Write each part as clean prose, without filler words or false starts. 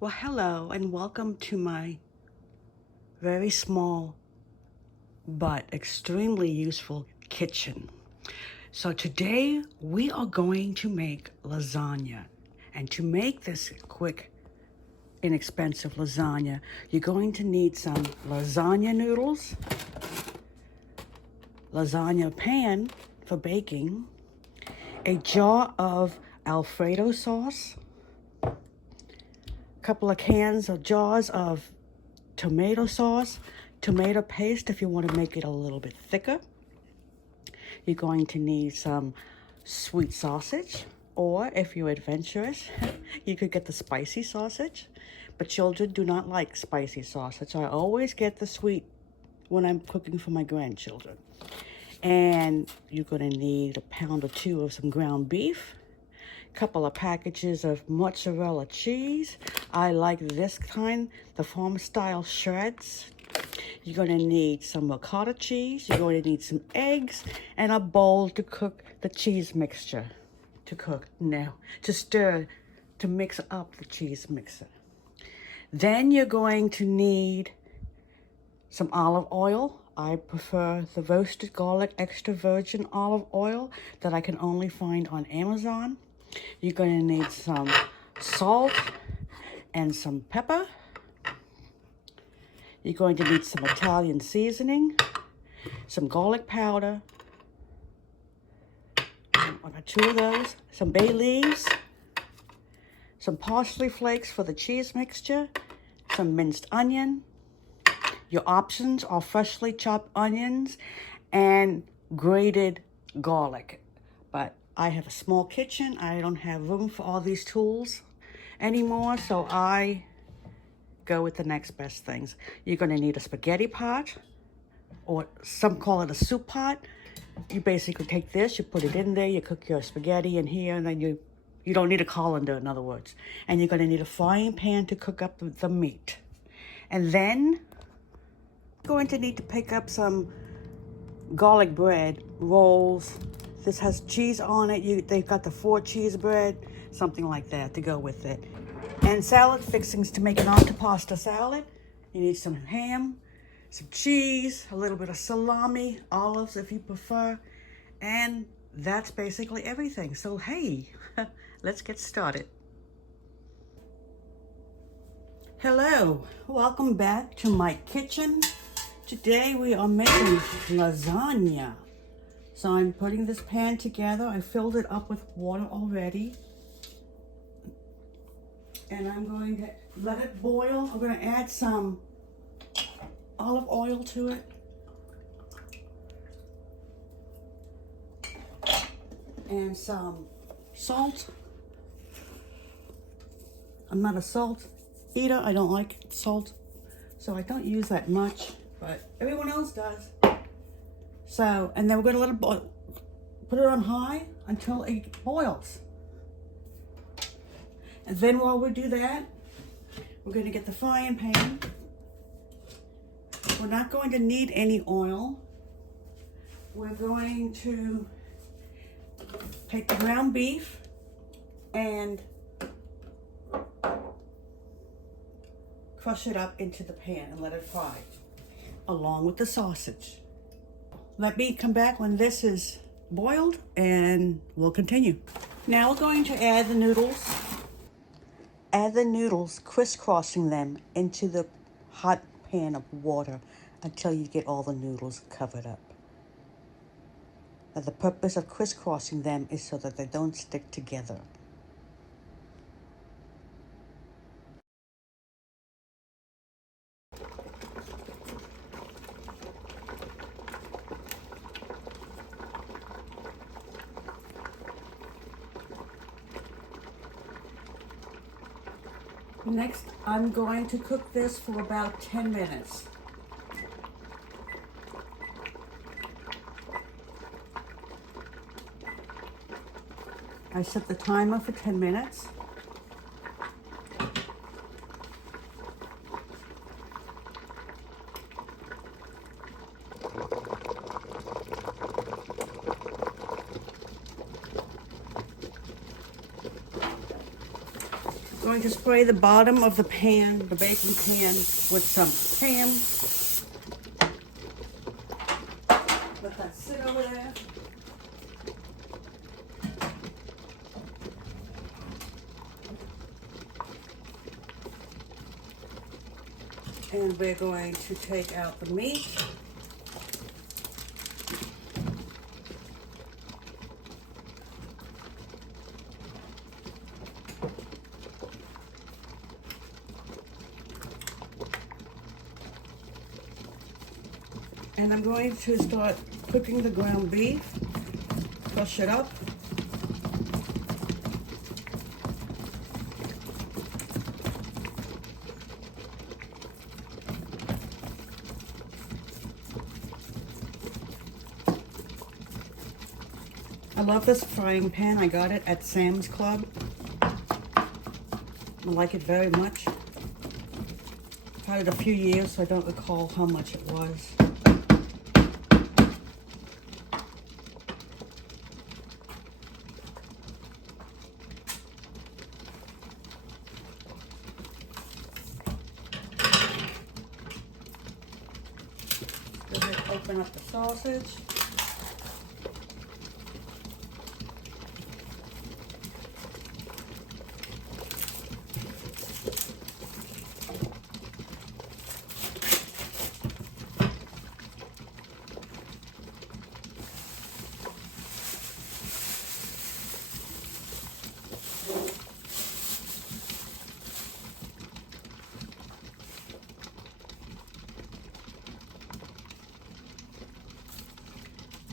Well, hello and welcome to my very small but extremely useful kitchen. So today we are going to make lasagna. And to make this quick, inexpensive lasagna, you're going to need some lasagna noodles, lasagna pan for baking, a jar of Alfredo sauce, a couple of cans or jars of tomato sauce, tomato paste if you want to make it a little bit thicker. You're going to need some sweet sausage, or if you're adventurous, you could get the spicy sausage. But children do not like spicy sausage. I always get the sweet when I'm cooking for my grandchildren. And you're going to need a pound or two of some ground beef, couple of packages of mozzarella cheese. I like this kind, the farm style shreds. You're going to need some ricotta cheese. You're going to need some eggs and a bowl to cook the cheese mixture. To stir, to mix up the cheese mixer. Then you're going to need some olive oil. I prefer the roasted garlic extra virgin olive oil that I can only find on Amazon. You're going to need some salt and some pepper. You're going to need some Italian seasoning, some garlic powder, I got two of those, some bay leaves, some parsley flakes for the cheese mixture, some minced onion. Your options are freshly chopped onions and grated garlic. But I have a small kitchen. I don't have room for all these tools anymore, so I go with the next best things. You're going to need a spaghetti pot, or some call it a soup pot. You basically take this, you put it in there, you cook your spaghetti in here, and then you don't need a colander, in other words. And you're going to need a frying pan to cook up the meat. And then you're going to need to pick up some garlic bread rolls. This has cheese on it. They've got the 4 cheese bread, something like that to go with it. And salad fixings to make an antipasta salad. You need some ham, some cheese, a little bit of salami, olives if you prefer, and that's basically everything. So hey, let's get started. Hello, welcome back to my kitchen. Today we are making lasagna. So I'm putting this pan together. I filled it up with water already. And I'm going to let it boil. I'm going to add some olive oil to it. And some salt. I'm not a salt eater. I don't like salt, so I don't use that much, but everyone else does. So, and then we're going to let it boil. Put it on high until it boils. And then while we do that, we're going to get the frying pan. We're not going to need any oil. We're going to take the ground beef and crush it up into the pan and let it fry, along with the sausage. Let me come back when this is boiled and we'll continue. Now we're going to add the noodles. Add the noodles, crisscrossing them into the hot pan of water until you get all the noodles covered up. Now the purpose of crisscrossing them is so that they don't stick together. Next, I'm going to cook this for about 10 minutes. I set the timer for 10 minutes. Going to spray the bottom of the pan, the baking pan, with some ham. Let that sit over there. And we're going to take out the meat. And I'm going to start cooking the ground beef. Crush it up. I love this frying pan. I got it at Sam's Club. I like it very much. I've had it a few years, so I don't recall how much it was. Go ahead and open up the sausage.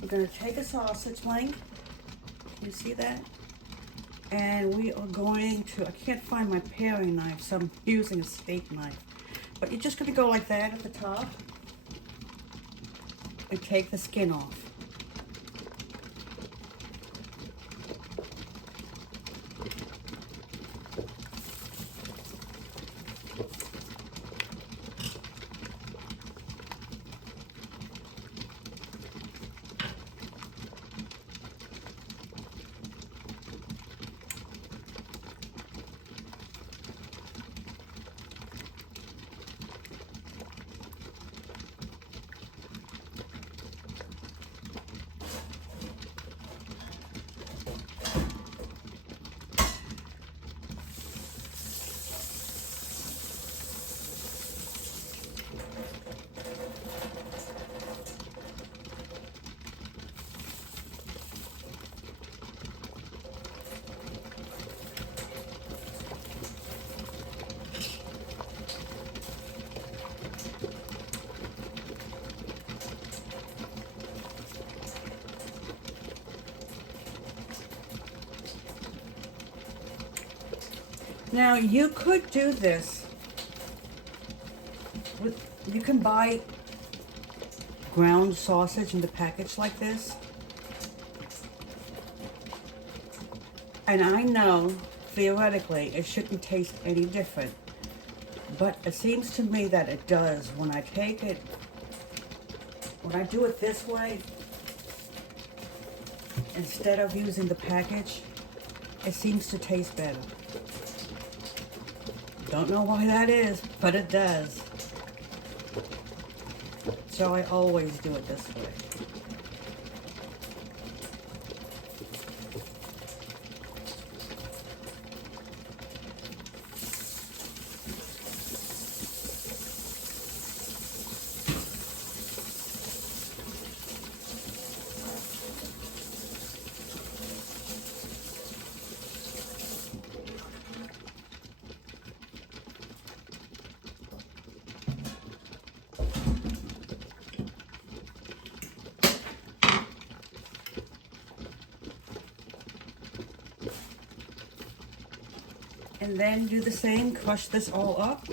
We're going to take a sausage link. Can you see that? And we are going to, I can't find my paring knife, so I'm using a steak knife. But you're just going to go like that at the top and take the skin off. Now you could do this with, you can buy ground sausage in the package like this. And I know theoretically it shouldn't taste any different, but it seems to me that it does when I take it, when I do it this way, instead of using the package, it seems to taste better. Don't know why that is, but it does. So I always do it this way. And then do the same, crush this all up.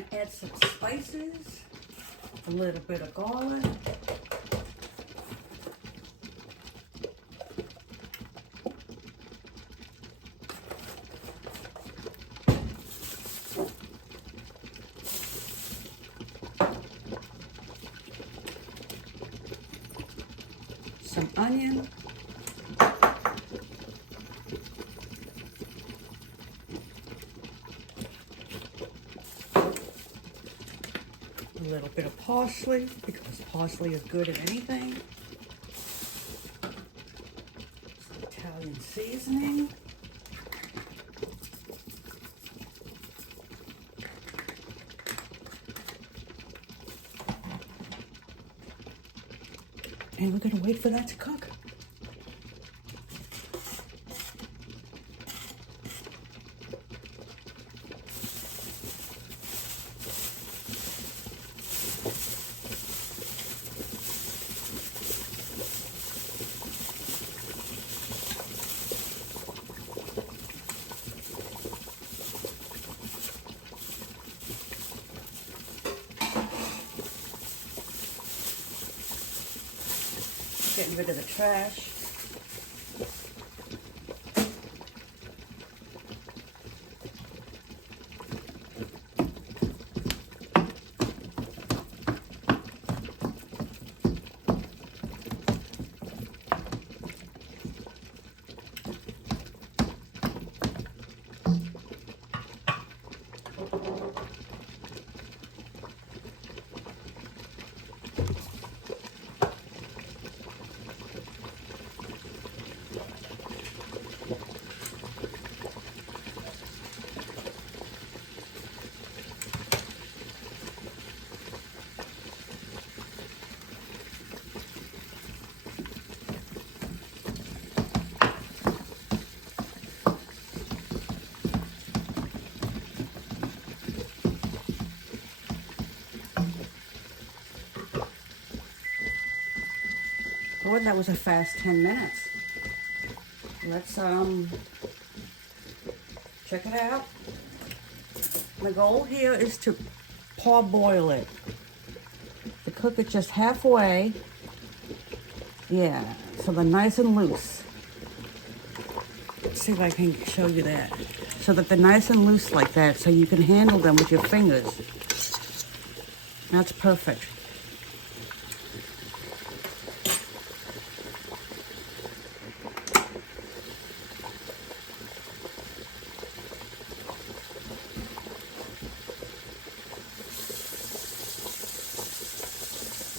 going to add some spices, a little bit of garlic. Some onion. A little bit of parsley, because parsley is good in anything. Some Italian seasoning. And we're going to wait for that to cook. Getting rid of the trash. Boy, that was a fast 10 minutes. Let's check it out. The goal here is to parboil it. To cook it just halfway. Yeah, so they're nice and loose. Let's see if I can show you that. So that they're nice and loose like that, so you can handle them with your fingers. That's perfect.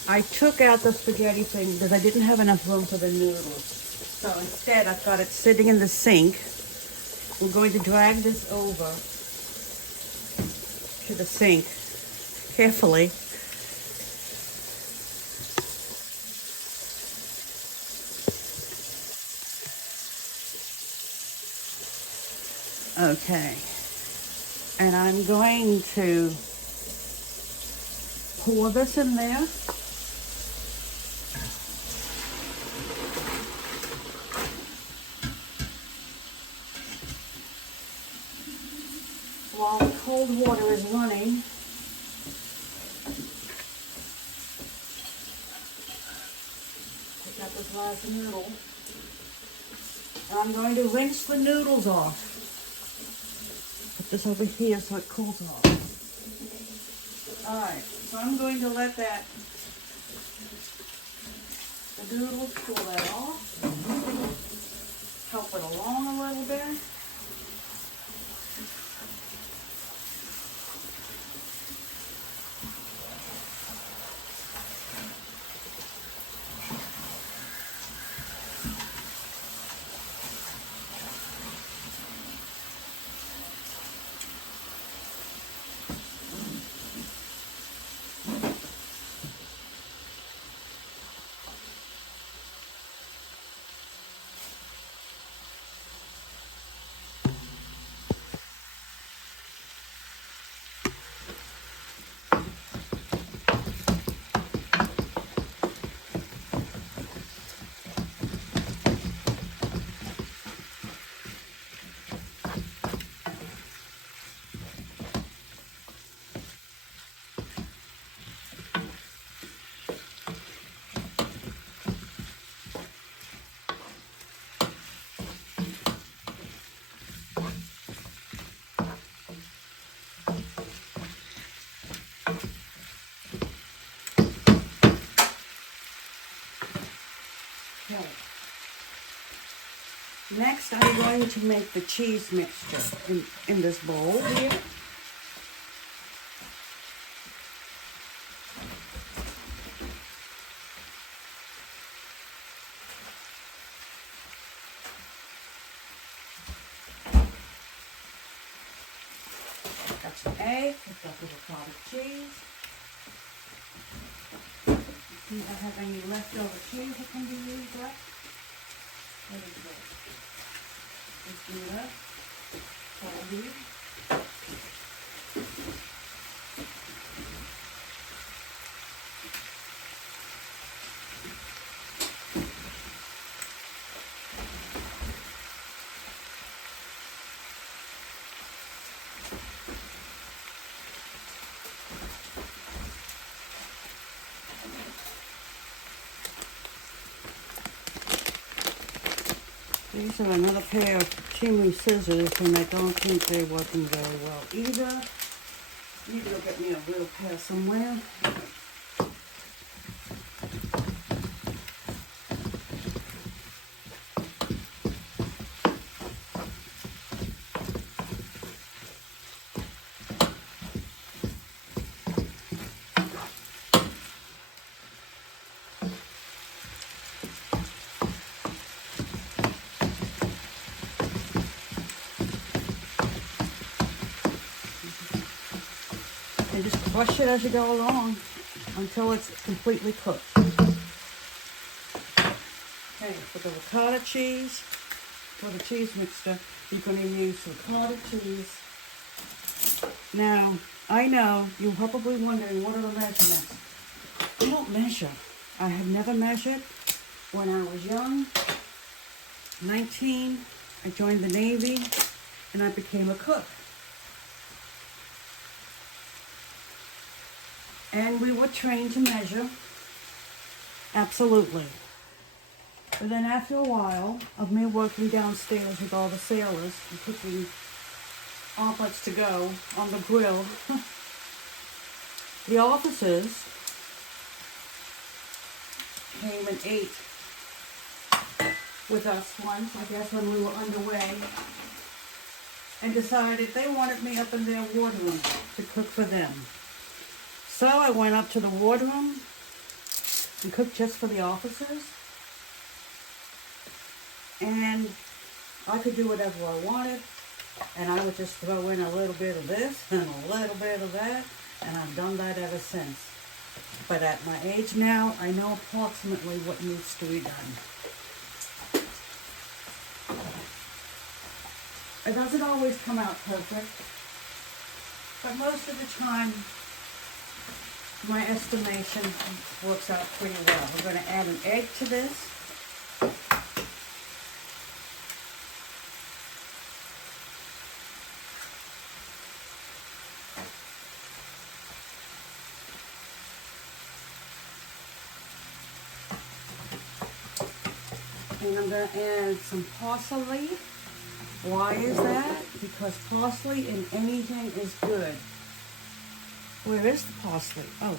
I took out the spaghetti thing because I didn't have enough room for the noodles. So instead, I've got it sitting in the sink. We're going to drag this over to the sink carefully. Okay. And I'm going to pour this in there. While the cold water is running, pick up this last noodle. And I'm going to rinse the noodles off. Put this over here so it cools off. Alright, so I'm going to let the noodles cool that off. Help it along a little bit. Okay. Next, I'm going to make the cheese mixture in this bowl here. Got some egg, I've got the ricotta cheese. Do I have any leftover cheese that can be used up? There we go. Let's do that. Here. These are another pair of Timu scissors, and I don't think they're working very well either. Maybe I'll get me a real pair somewhere. And just crush it as you go along until it's completely cooked. Okay, for the ricotta cheese, for the cheese mixture, you're going to use ricotta cheese. Now, I know you're probably wondering, what are the measurements? I don't measure. I have never measured. When I was young, 19, I joined the Navy and I became a cook. And we were trained to measure, absolutely. But then after a while of me working downstairs with all the sailors and cooking omelets to go on the grill, the officers came and ate with us once, I guess when we were underway, and decided they wanted me up in their wardroom to cook for them. So I went up to the wardroom and cooked just for the officers. And I could do whatever I wanted. And I would just throw in a little bit of this and a little bit of that. And I've done that ever since. But at my age now, I know approximately what needs to be done. It doesn't always come out perfect. But most of the time, my estimation works out pretty well. We're going to add an egg to this. And I'm going to add some parsley. Why is that? Because parsley in anything is good. Where is the parsley? Oh.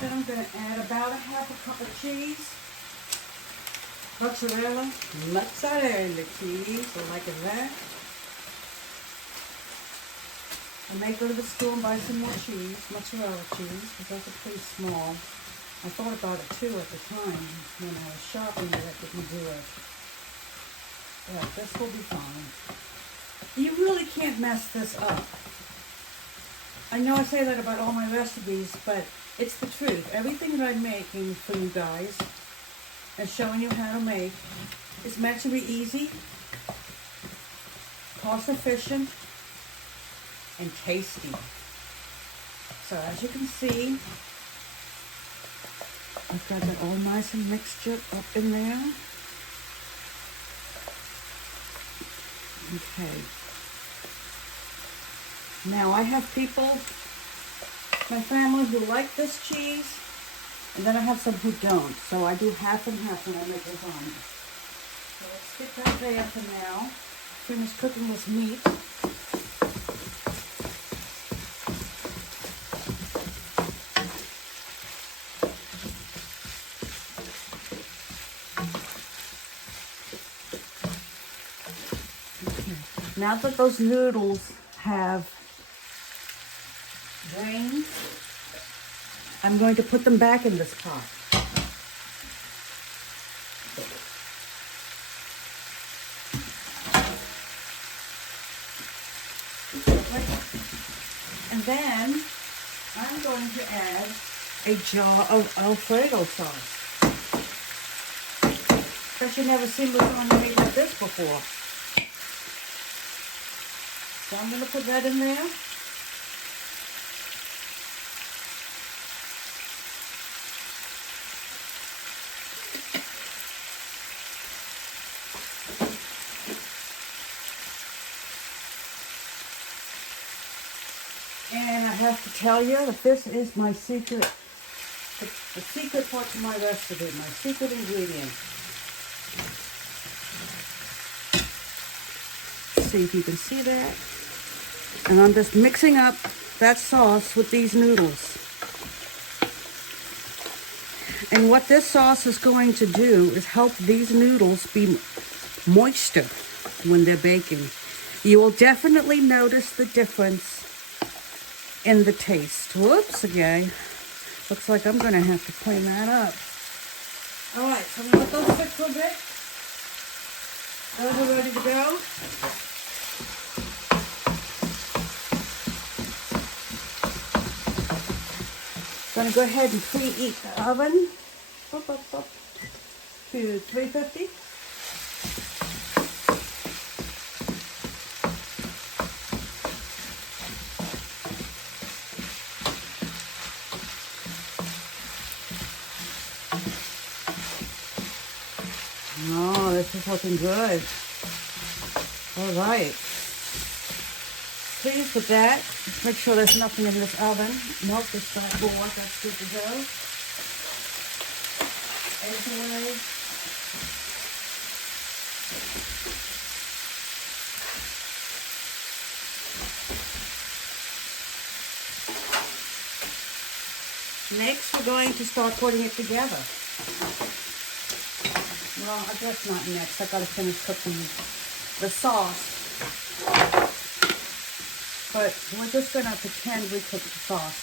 Then I'm going to add about a half a cup of cheese. Mozzarella cheese, I like it that. I may go to the store and buy some more cheese, mozzarella cheese, because that's pretty small. I thought about it too at the time when I was shopping, but I didn't do it. Yeah, this will be fine. You really can't mess this up. I know I say that about all my recipes, but it's the truth. Everything that I'm making for you guys and showing you how to make is meant to be easy, cost efficient, and tasty. So as you can see, I've got that all nice and mixtured up in there. Okay. Now I have people, my family, who like this cheese, and then I have some who don't. So I do half and half when I make lasagna. So let's Get that there for now. Finish cooking this meat. Now that those noodles have drained, I'm going to put them back in this pot. And then I'm going to add a jar of Alfredo sauce. Bet you never seen lasagna made like this before. So I'm going to put that in there. And I have to tell you that this is my secret, the secret part to my recipe, my secret ingredient. See if you can see that. And I'm just mixing up that sauce with these noodles. And what this sauce is going to do is help these noodles be moister when they're baking. You will definitely notice the difference in the taste. Whoops, again. Looks like I'm going to have to clean that up. All right, so I'm going to let those sit for a bit. Those are ready to go. Going to go ahead and preheat the oven to 350. Oh, this is looking good. All right. Pleased with that. Just make sure there's nothing in this oven. Melt this bad boy. That's good to go. Eggs away. Next, we're going to start putting it together. Well, I guess not next. I gotta finish cooking the sauce. But we're just gonna pretend we cook the sauce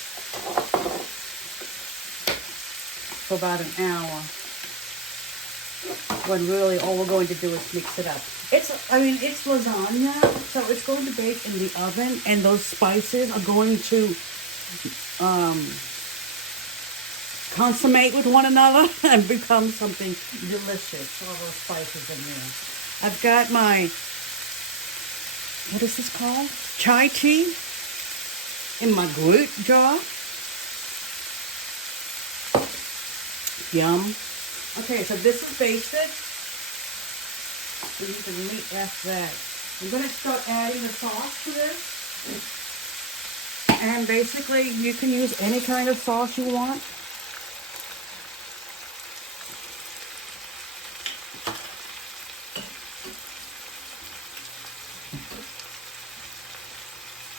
for about an hour. When really all we're going to do is mix it up. It's lasagna, so it's going to bake in the oven, and those spices are going to consummate with one another and become something delicious. All those spices in there. I've got my, what is this called? Chai tea in my Groot jar. Yum. Okay, so this is basted. We need the meat after that. I'm going to start adding the sauce to this. And basically, you can use any kind of sauce you want.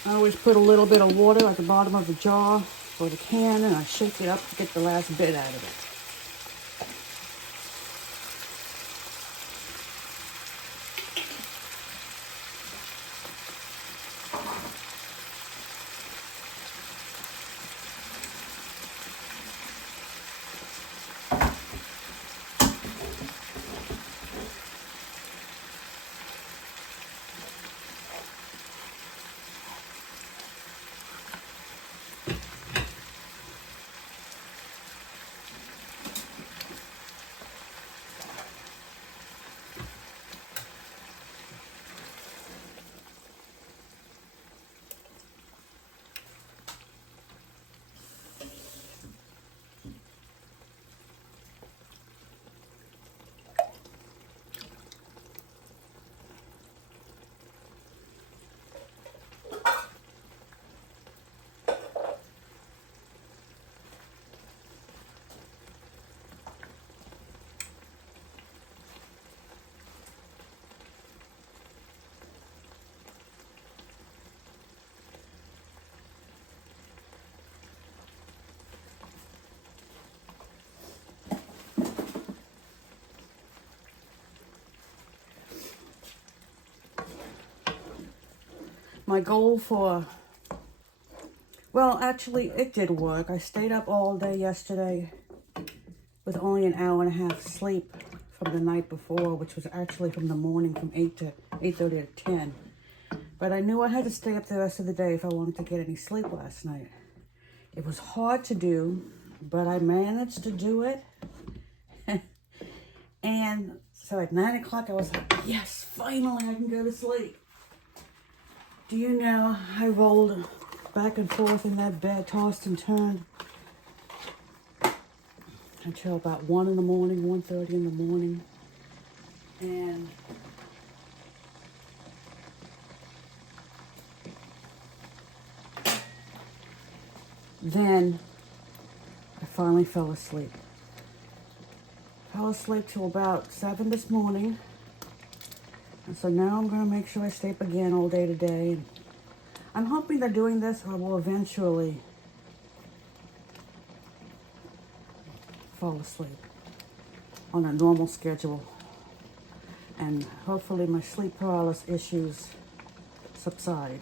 I always put a little bit of water at the bottom of the jar or the can, and I shake it up to get the last bit out of it. My goal for, well, actually, it did work. I stayed up all day yesterday with only an hour and a half sleep from the night before, which was actually from the morning from 8 to 8:30 to 10. But I knew I had to stay up the rest of the day if I wanted to get any sleep last night. It was hard to do, but I managed to do it. And so at 9 o'clock, I was like, yes, finally I can go to sleep. Do you know, I rolled back and forth in that bed, tossed and turned until about 1 in the morning, 1:30 in the morning. And then I finally fell asleep. Fell asleep till about 7 this morning. And so now I'm going to make sure I sleep again all day today. And I'm hoping that doing this I will eventually fall asleep on a normal schedule. And hopefully my sleep paralysis issues subside.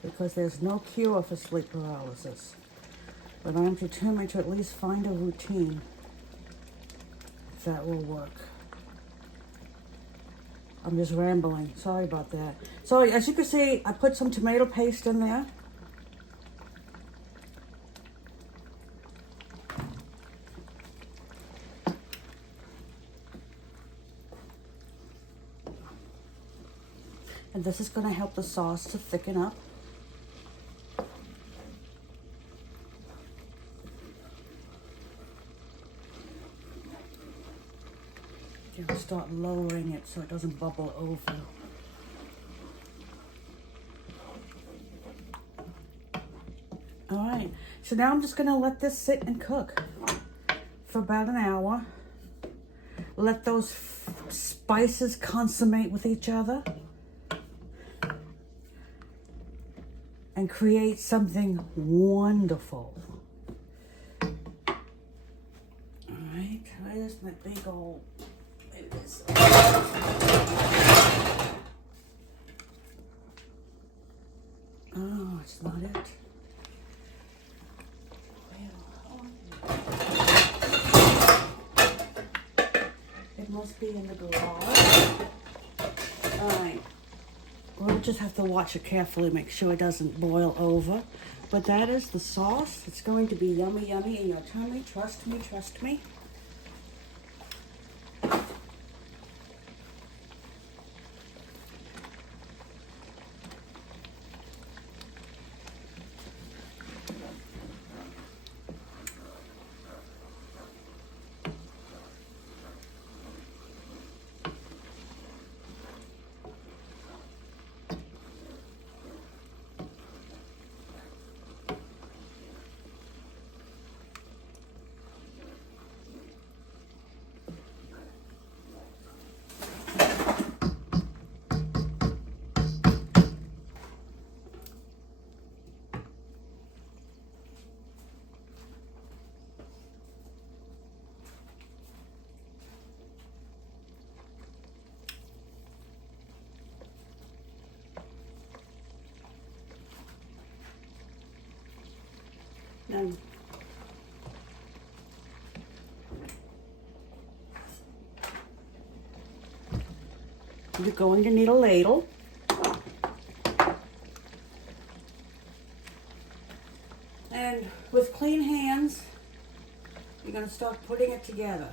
Because there's no cure for sleep paralysis. But I'm determined to at least find a routine that will work. I'm just rambling. Sorry about that. So as you can see, I put some tomato paste in there. And this is going to help the sauce to thicken up. I'll start lowering it so it doesn't bubble over. All right, so now I'm just gonna let this sit and cook for about an hour. Let those spices consummate with each other and create something wonderful. All right, where's my big old... Oh, it's not it. It must be in the garage. Alright. We'll just have to watch it carefully, make sure it doesn't boil over. But that is the sauce. It's going to be yummy, yummy in your tummy. Trust me, trust me. Now, you're going to need a ladle. And with clean hands, you're going to start putting it together.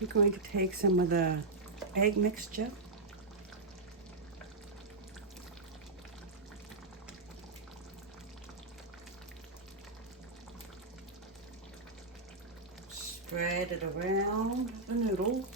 We're going to take some of the egg mixture. Spread it around the noodles.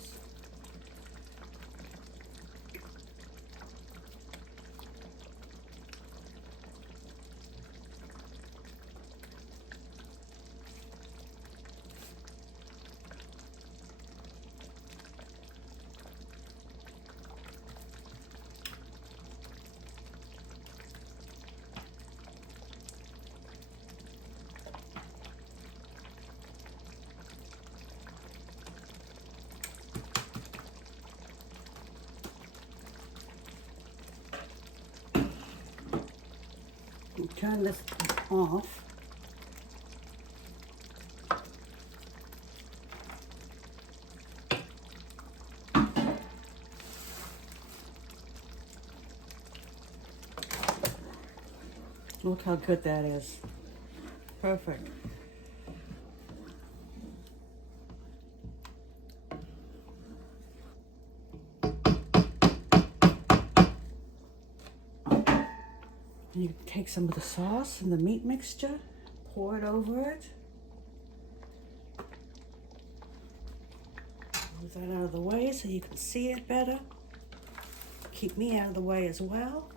Turn this off. Look how good that is. Perfect. You take some of the sauce and the meat mixture, pour it over it. Move that out of the way so you can see it better. Keep me out of the way as well.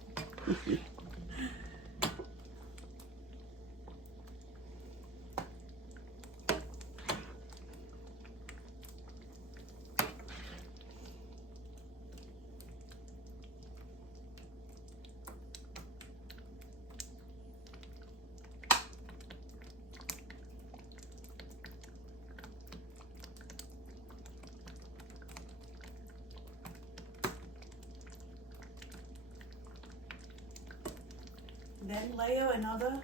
Then layer another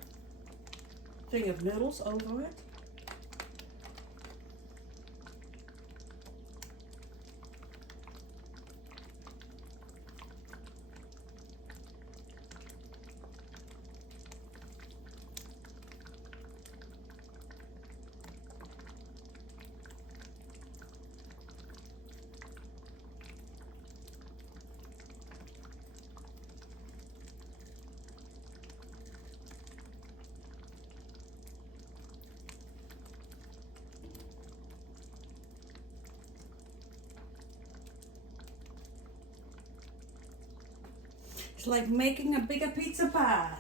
thing of noodles over it. It's like making a bigger pizza pie.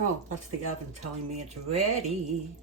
Oh, that's the oven telling me it's ready.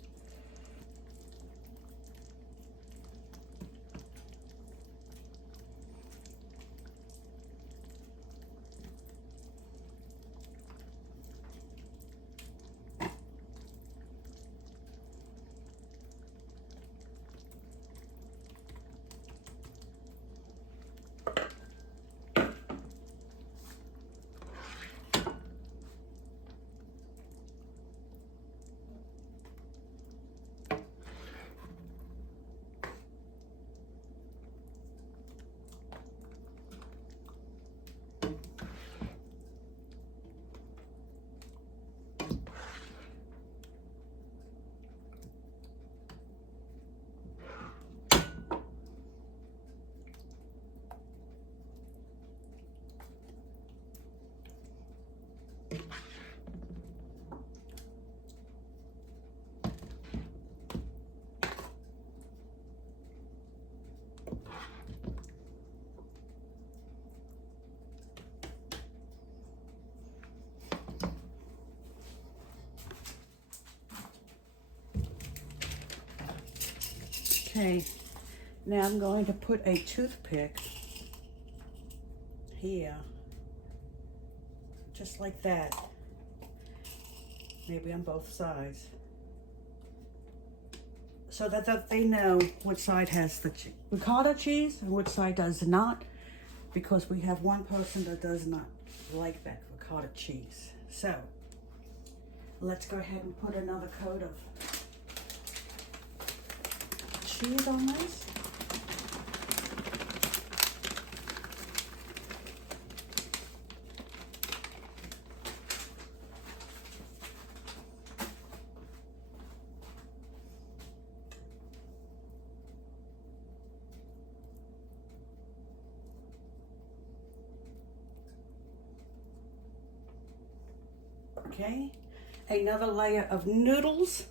Okay, Now I'm going to put a toothpick here, just like that, maybe on both sides, so that they know which side has the ricotta cheese and which side does not, because we have one person that does not like that ricotta cheese. So let's go ahead and put another coat of cheese on this. Okay, another layer of noodles.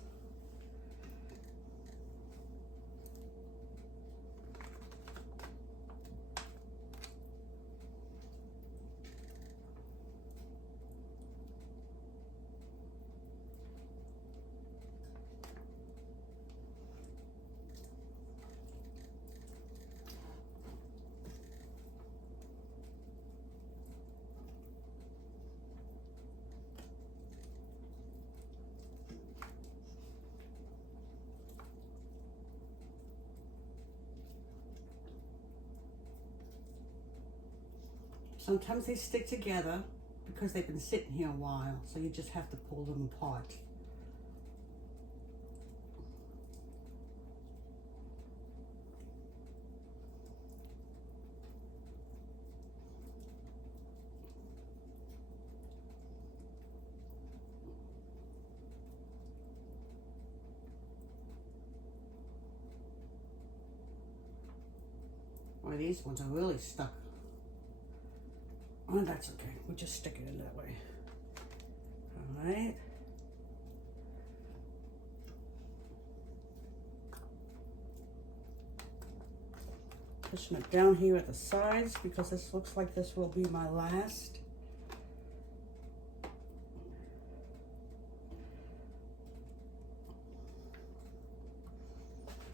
Sometimes they stick together because they've been sitting here a while, so you just have to pull them apart. Boy, these ones are really stuck. Oh, that's okay. We'll just stick it in that way. All right. Pushing it down here at the sides because this looks like this will be my last.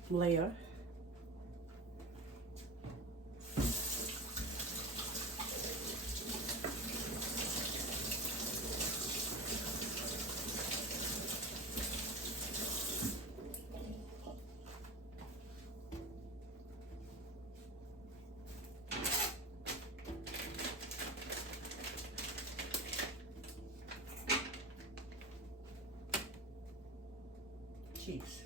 Layer. Cheese.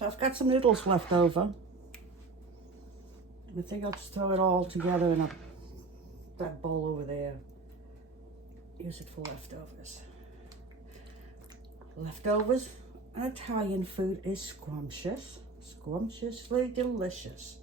So I've got some noodles left over. I think I'll just throw it all together in that bowl over there. Use it for leftovers. Leftovers in Italian food is scrumptious, scrumptiously delicious.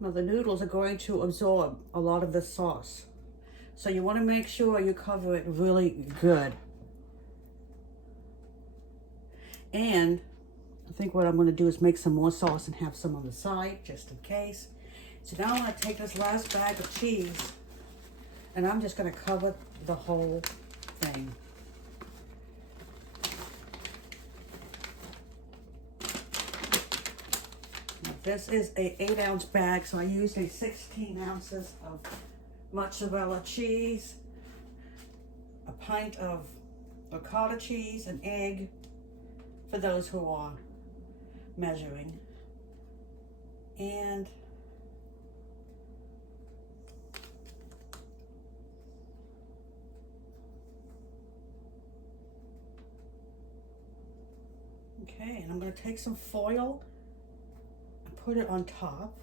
Now the noodles are going to absorb a lot of the sauce. So you want to make sure you cover it really good. And I think what I'm going to do is make some more sauce and have some on the side, just in case. So now I'm going to take this last bag of cheese, and I'm just going to cover the whole thing. Now, this is a 8-ounce bag, so I used a 16 ounces of mozzarella cheese, a pint of ricotta cheese, an egg, for those who are measuring, and okay, and I'm going to take some foil and put it on top.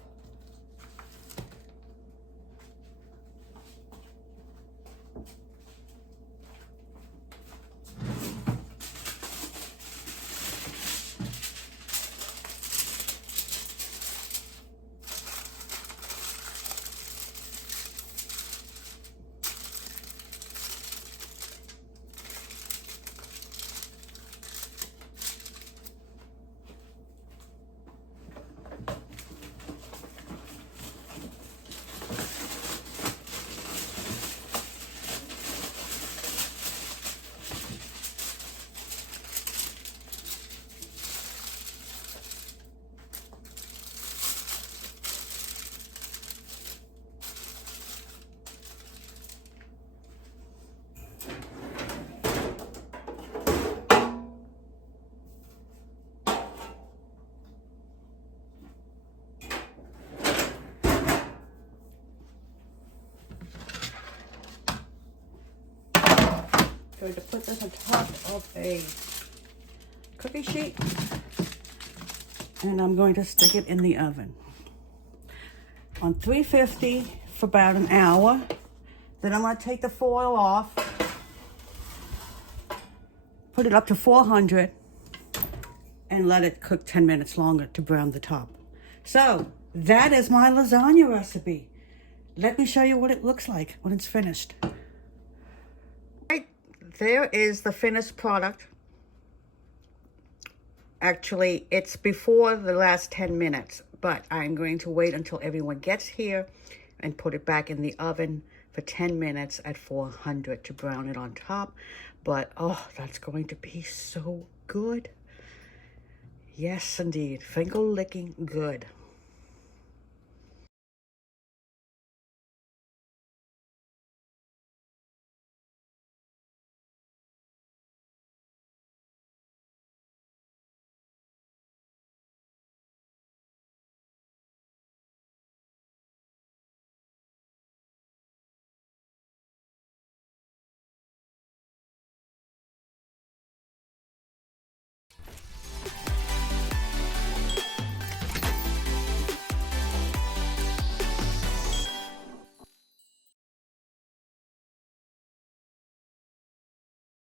Going to put this on top of a cookie sheet, and I'm going to stick it in the oven on 350 for about an hour. Then I'm going to take the foil off, put it up to 400, and let it cook 10 minutes longer to brown the top. So that is my lasagna recipe. Let me show you what it looks like when it's finished. There is the finished product. Actually, it's before the last 10 minutes, but I'm going to wait until everyone gets here and put it back in the oven for 10 minutes at 400 to brown it on top. But, oh, that's going to be so good. Yes, indeed. Finger licking good.